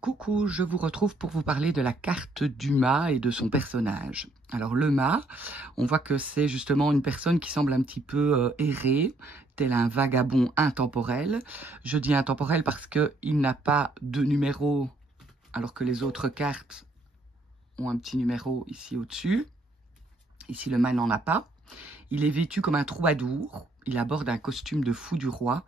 Coucou, je vous retrouve pour vous parler de la carte du mât et de son personnage. Alors le mât, on voit que c'est justement une personne qui semble un petit peu errer, tel un vagabond intemporel. Je dis intemporel parce qu'il n'a pas de numéro, alors que les autres cartes ont un petit numéro ici au-dessus. Ici le mât n'en a pas. Il est vêtu comme un troubadour, il aborde un costume de fou du roi.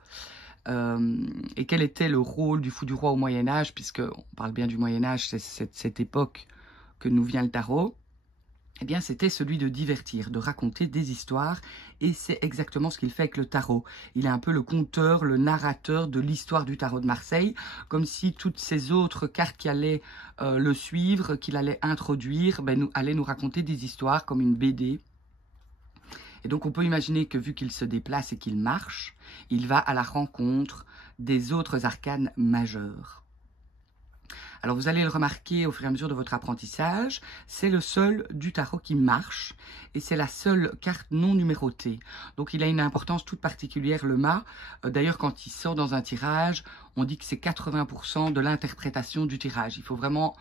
Et quel était le rôle du fou du roi au Moyen-Âge, puisqu'on parle bien du Moyen-Âge, c'est cette époque que nous vient le tarot. Eh bien, c'était celui de divertir, de raconter des histoires, et c'est exactement ce qu'il fait avec le tarot. Il est un peu le conteur, le narrateur de l'histoire du tarot de Marseille, comme si toutes ces autres cartes qui allaient le suivre, qu'il allait introduire, allaient nous raconter des histoires comme une BD. Et donc on peut imaginer que vu qu'il se déplace et qu'il marche, il va à la rencontre des autres arcanes majeurs. Alors vous allez le remarquer au fur et à mesure de votre apprentissage, c'est le seul du tarot qui marche et c'est la seule carte non numérotée. Donc il a une importance toute particulière, le mât. D'ailleurs quand il sort dans un tirage, on dit que c'est 80% de l'interprétation du tirage. Il faut vraiment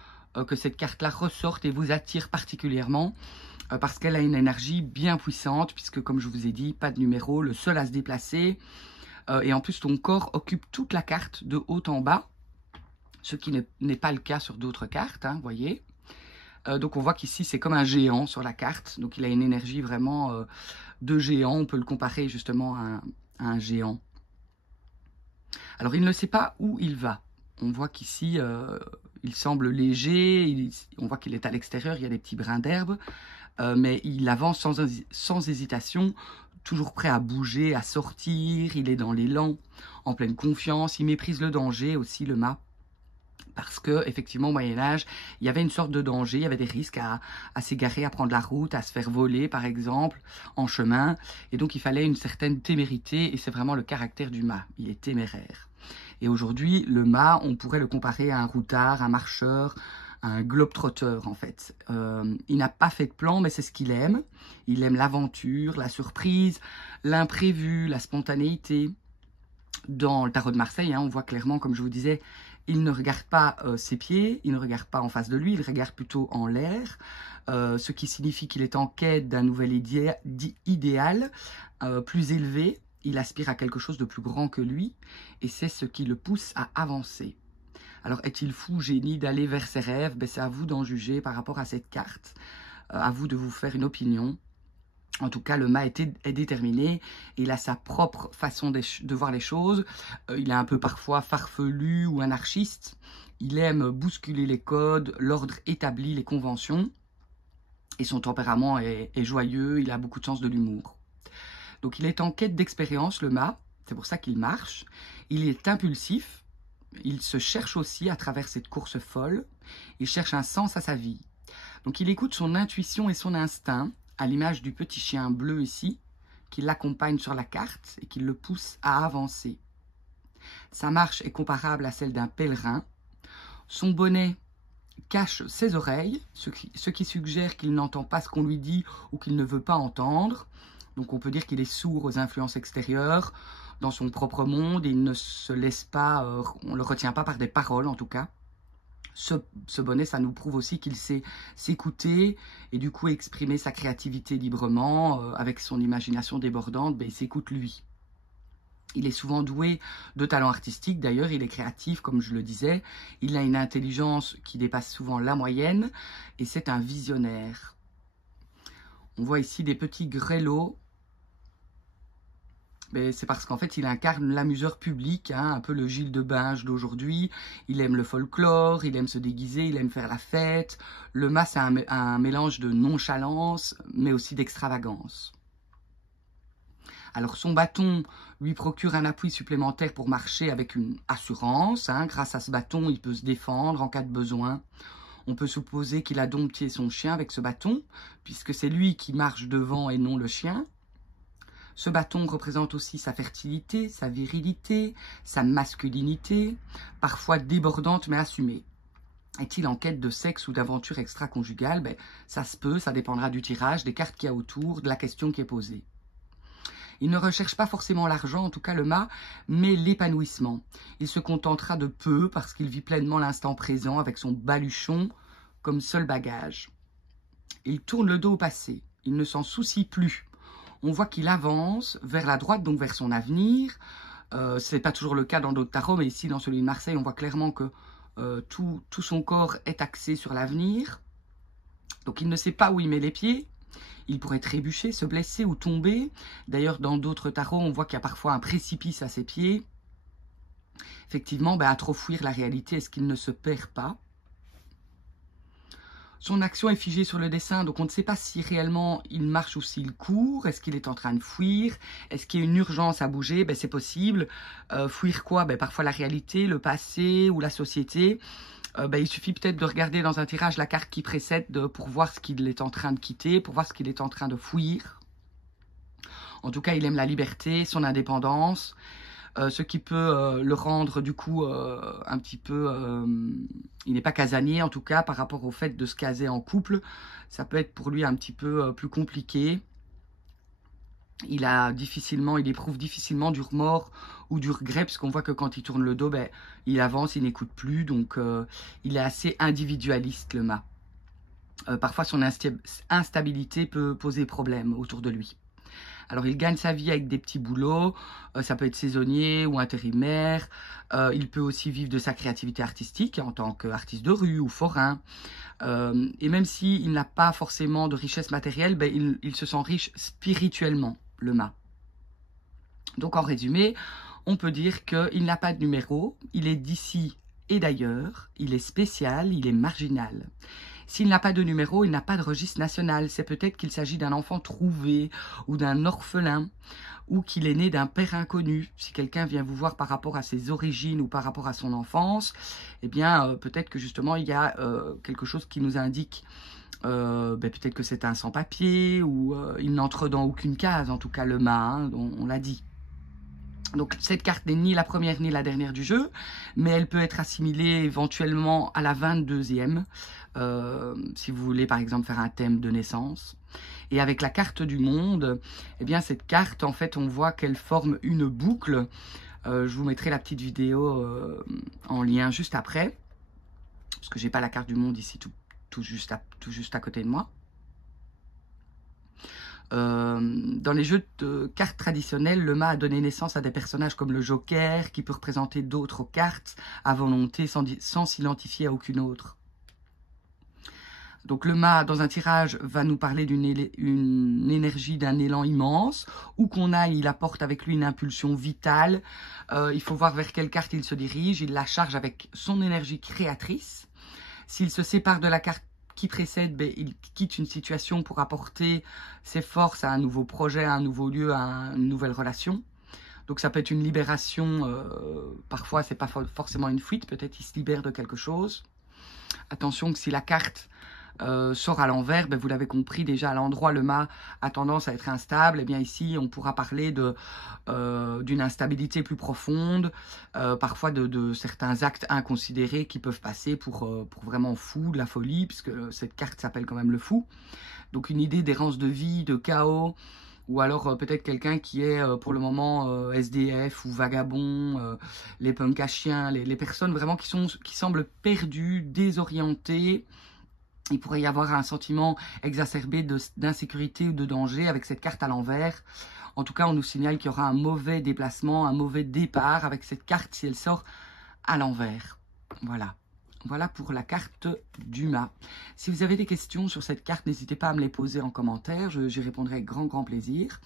que cette carte-là ressorte et vous attire particulièrement parce qu'elle a une énergie bien puissante, puisque comme je vous ai dit, pas de numéro, le seul à se déplacer, et en plus ton corps occupe toute la carte de haut en bas, ce qui n'est pas le cas sur d'autres cartes, hein, vous voyez. Donc on voit qu'ici c'est comme un géant sur la carte, donc il a une énergie vraiment de géant, on peut le comparer justement à un géant. Alors il ne sait pas où il va, on voit qu'ici il semble léger, on voit qu'il est à l'extérieur, il y a des petits brins d'herbe, mais il avance sans hésitation, toujours prêt à bouger, à sortir, il est dans l'élan, en pleine confiance, il méprise le danger aussi, le mât, parce que effectivement au Moyen-Âge, il y avait une sorte de danger, il y avait des risques à s'égarer, à prendre la route, à se faire voler par exemple, en chemin, et donc il fallait une certaine témérité, et c'est vraiment le caractère du mât, il est téméraire. Et aujourd'hui, le mât, on pourrait le comparer à un routard, un marcheur, un globe-trotteur en fait. Il n'a pas fait de plan, mais c'est ce qu'il aime. Il aime l'aventure, la surprise, l'imprévu, la spontanéité. Dans le tarot de Marseille, hein, on voit clairement, comme je vous disais, il ne regarde pas ses pieds, il ne regarde pas en face de lui, il regarde plutôt en l'air, ce qui signifie qu'il est en quête d'un nouvel idéal plus élevé. Il aspire à quelque chose de plus grand que lui, et c'est ce qui le pousse à avancer. Alors, est-il fou, génie, d'aller vers ses rêves? C'est à vous d'en juger par rapport à cette carte. À vous de vous faire une opinion. En tout cas, le mât est déterminé. Il a sa propre façon de voir les choses. Il est un peu parfois farfelu ou anarchiste. Il aime bousculer les codes, l'ordre établi, les conventions. Et son tempérament est joyeux. Il a beaucoup de sens de l'humour. Donc, il est en quête d'expérience, le mât. C'est pour ça qu'il marche. Il est impulsif. Il se cherche aussi à travers cette course folle. Il cherche un sens à sa vie. Donc il écoute son intuition et son instinct, à l'image du petit chien bleu ici, qui l'accompagne sur la carte et qui le pousse à avancer. Sa marche est comparable à celle d'un pèlerin. Son bonnet cache ses oreilles, ce qui suggère qu'il n'entend pas ce qu'on lui dit ou qu'il ne veut pas entendre. Donc on peut dire qu'il est sourd aux influences extérieures, dans son propre monde, et il ne se laisse pas, on ne le retient pas par des paroles en tout cas. Ce bonnet, ça nous prouve aussi qu'il sait s'écouter et du coup exprimer sa créativité librement, avec son imagination débordante, il s'écoute lui. Il est souvent doué de talent artistique, d'ailleurs il est créatif comme je le disais, il a une intelligence qui dépasse souvent la moyenne et c'est un visionnaire. On voit ici des petits grelots. C'est parce qu'en fait, il incarne l'amuseur public, hein, un peu le Gilles de Binge d'aujourd'hui. Il aime le folklore, il aime se déguiser, il aime faire la fête. Le mât, c'est un mélange de nonchalance, mais aussi d'extravagance. Alors, son bâton lui procure un appui supplémentaire pour marcher avec une assurance. Hein. Grâce à ce bâton, il peut se défendre en cas de besoin. On peut supposer qu'il a dompté son chien avec ce bâton, puisque c'est lui qui marche devant et non le chien. Ce bâton représente aussi sa fertilité, sa virilité, sa masculinité, parfois débordante mais assumée. Est-il en quête de sexe ou d'aventure extra-conjugale? Ça se peut, ça dépendra du tirage, des cartes qu'il y a autour, de la question qui est posée. Il ne recherche pas forcément l'argent, en tout cas le mât, mais l'épanouissement. Il se contentera de peu parce qu'il vit pleinement l'instant présent avec son baluchon comme seul bagage. Il tourne le dos au passé. Il ne s'en soucie plus. On voit qu'il avance vers la droite, donc vers son avenir. Ce n'est pas toujours le cas dans d'autres tarots, mais ici, dans celui de Marseille, on voit clairement que tout son corps est axé sur l'avenir. Donc, il ne sait pas où il met les pieds. Il pourrait trébucher, se blesser ou tomber. D'ailleurs, dans d'autres tarots, on voit qu'il y a parfois un précipice à ses pieds. Effectivement, à trop fuir la réalité, est-ce qu'il ne se perd pas? Son action est figée sur le dessin, donc on ne sait pas si réellement il marche ou s'il court. Est-ce qu'il est en train de fuir? Est-ce qu'il y a une urgence à bouger? C'est possible. Fuir quoi? Parfois la réalité, le passé ou la société. Il suffit peut-être de regarder dans un tirage la carte qui précède pour voir ce qu'il est en train de quitter, pour voir ce qu'il est en train de fuir. En tout cas, il aime la liberté, son indépendance. Ce qui peut le rendre du coup un petit peu... il n'est pas casanier en tout cas par rapport au fait de se caser en couple. Ça peut être pour lui un petit peu plus compliqué. Il éprouve difficilement du remords ou du regret, puisqu'on voit que quand il tourne le dos, il avance, il n'écoute plus. Donc il est assez individualiste le mât. Parfois son instabilité peut poser problème autour de lui. Alors, il gagne sa vie avec des petits boulots, ça peut être saisonnier ou intérimaire. Il peut aussi vivre de sa créativité artistique en tant qu'artiste de rue ou forain. Et même s'il n'a pas forcément de richesse matérielle, il se sent riche spirituellement, le mât. Donc, en résumé, on peut dire qu'il n'a pas de numéro, il est d'ici et d'ailleurs, il est spécial, il est marginal. S'il n'a pas de numéro, il n'a pas de registre national. C'est peut-être qu'il s'agit d'un enfant trouvé ou d'un orphelin ou qu'il est né d'un père inconnu. Si quelqu'un vient vous voir par rapport à ses origines ou par rapport à son enfance, peut-être que justement il y a quelque chose qui nous indique peut-être que c'est un sans-papier ou il n'entre dans aucune case, en tout cas le mât, on l'a dit. Donc cette carte n'est ni la première ni la dernière du jeu, mais elle peut être assimilée éventuellement à la 22e, si vous voulez par exemple faire un thème de naissance. Et avec la carte du monde, cette carte, en fait, on voit qu'elle forme une boucle. Je vous mettrai la petite vidéo en lien juste après, parce que j'ai pas la carte du monde ici tout juste à côté de moi. Dans les jeux de cartes traditionnels, le mât a donné naissance à des personnages comme le Joker, qui peut représenter d'autres cartes à volonté sans s'identifier à aucune autre. Donc le mât, dans un tirage, va nous parler d'une énergie, d'un élan immense. Où qu'on aille, il apporte avec lui une impulsion vitale. Il faut voir vers quelle carte il se dirige. Il la charge avec son énergie créatrice. S'il se sépare de la carte qui précède, il quitte une situation pour apporter ses forces à un nouveau projet, à un nouveau lieu, à une nouvelle relation. Donc ça peut être une libération, parfois c'est pas forcément une fuite, peut-être il se libère de quelque chose. Attention que si la carte sort à l'envers, vous l'avez compris déjà, à l'endroit le mât a tendance à être instable, ici on pourra parler d'une instabilité plus profonde, parfois de certains actes inconsidérés qui peuvent passer pour vraiment fou, de la folie, puisque cette carte s'appelle quand même le fou. Donc une idée d'errance de vie, de chaos, ou alors peut-être quelqu'un qui est pour le moment SDF ou vagabond, les punks à chiens, les personnes vraiment qui semblent perdues, désorientées. Il pourrait y avoir un sentiment exacerbé d'insécurité ou de danger avec cette carte à l'envers. En tout cas, on nous signale qu'il y aura un mauvais déplacement, un mauvais départ avec cette carte si elle sort à l'envers. Voilà. Voilà pour la carte du mât. Si vous avez des questions sur cette carte, n'hésitez pas à me les poser en commentaire. J'y répondrai avec grand plaisir.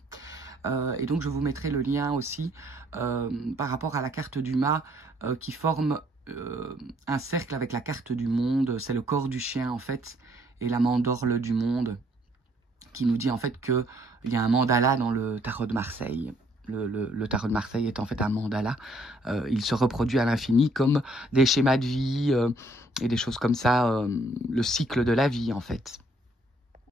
Et donc, je vous mettrai le lien aussi par rapport à la carte du mât qui forme un cercle avec la carte du monde. C'est le corps du chien, en fait, et la mandorle du monde, qui nous dit, en fait, qu'il y a un mandala dans le tarot de Marseille. Le tarot de Marseille est en fait un mandala. Il se reproduit à l'infini comme des schémas de vie et des choses comme ça, le cycle de la vie en fait.